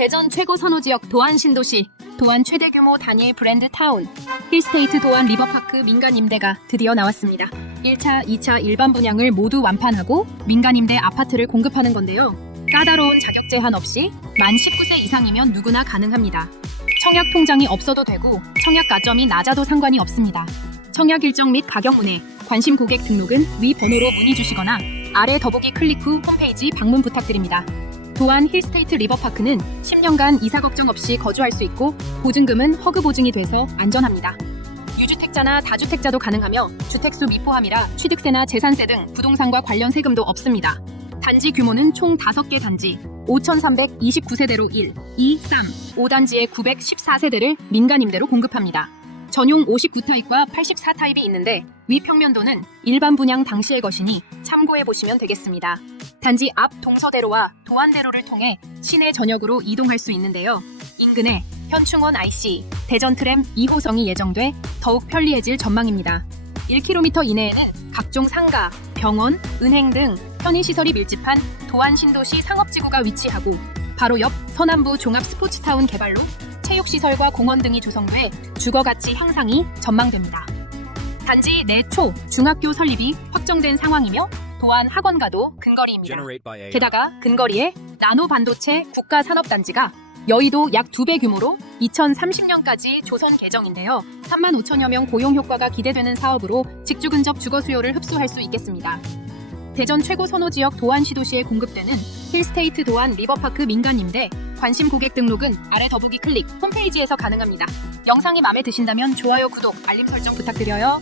대전 최고 선호 지역 도안 신도시, 도안 최대 규모 단일 브랜드 타운, 힐스테이트 도안 리버파크 민간 임대가 드디어 나왔습니다. 1차, 2차 일반 분양을 모두 완판하고 민간 임대 아파트를 공급하는 건데요. 까다로운 자격 제한 없이 만 19세 이상이면 누구나 가능합니다. 청약 통장이 없어도 되고 청약 가점이 낮아도 상관이 없습니다. 청약 일정 및 가격 문의, 관심 고객 등록은 위 번호로 문의 주시거나 아래 더보기 클릭 후 홈페이지 방문 부탁드립니다. 도안 힐스테이트 리버파크는 10년간 이사 걱정 없이 거주할 수 있고 보증금은 허그 보증이 돼서 안전합니다. 유주택자나 다주택자도 가능하며 주택수 미포함이라 취득세나 재산세 등 부동산과 관련 세금도 없습니다. 단지 규모는 총 5개 단지 5,329세대로 1, 2, 3, 5단지의 914세대를 민간 임대로 공급합니다. 전용 59타입과 84타입이 있는데 위 평면도는 일반 분양 당시의 것이니 참고해 보시면 되겠습니다. 단지 앞 동서대로와 도안대로를 통해 시내 전역으로 이동할 수 있는데요. 인근에 현충원 IC, 대전 트램 2호선이 예정돼 더욱 편리해질 전망입니다. 1km 이내에는 각종 상가, 병원, 은행 등 편의시설이 밀집한 도안 신도시 상업지구가 위치하고 바로 옆 서남부 종합 스포츠타운 개발로 체육시설과 공원 등이 조성돼 주거가치 향상이 전망됩니다. 단지 내 초 중학교 설립이 확정된 상황이며 도안 학원가도 근거리입니다. 게다가 근거리에 나노 반도체 국가 산업단지가 여의도 약 두 배 규모로 2030년까지 조선 개정인데요. 3만 5천여 명 고용 효과가 기대되는 사업으로 직주 근접 주거 수요를 흡수할 수 있겠습니다. 대전 최고 선호 지역 도안 시도시에 공급되는 힐스테이트 도안 리버파크 민간 임대 관심 고객 등록은 아래 더보기 클릭 홈페이지에서 가능합니다. 영상이 마음에 드신다면 좋아요, 구독, 알림 설정 부탁드려요.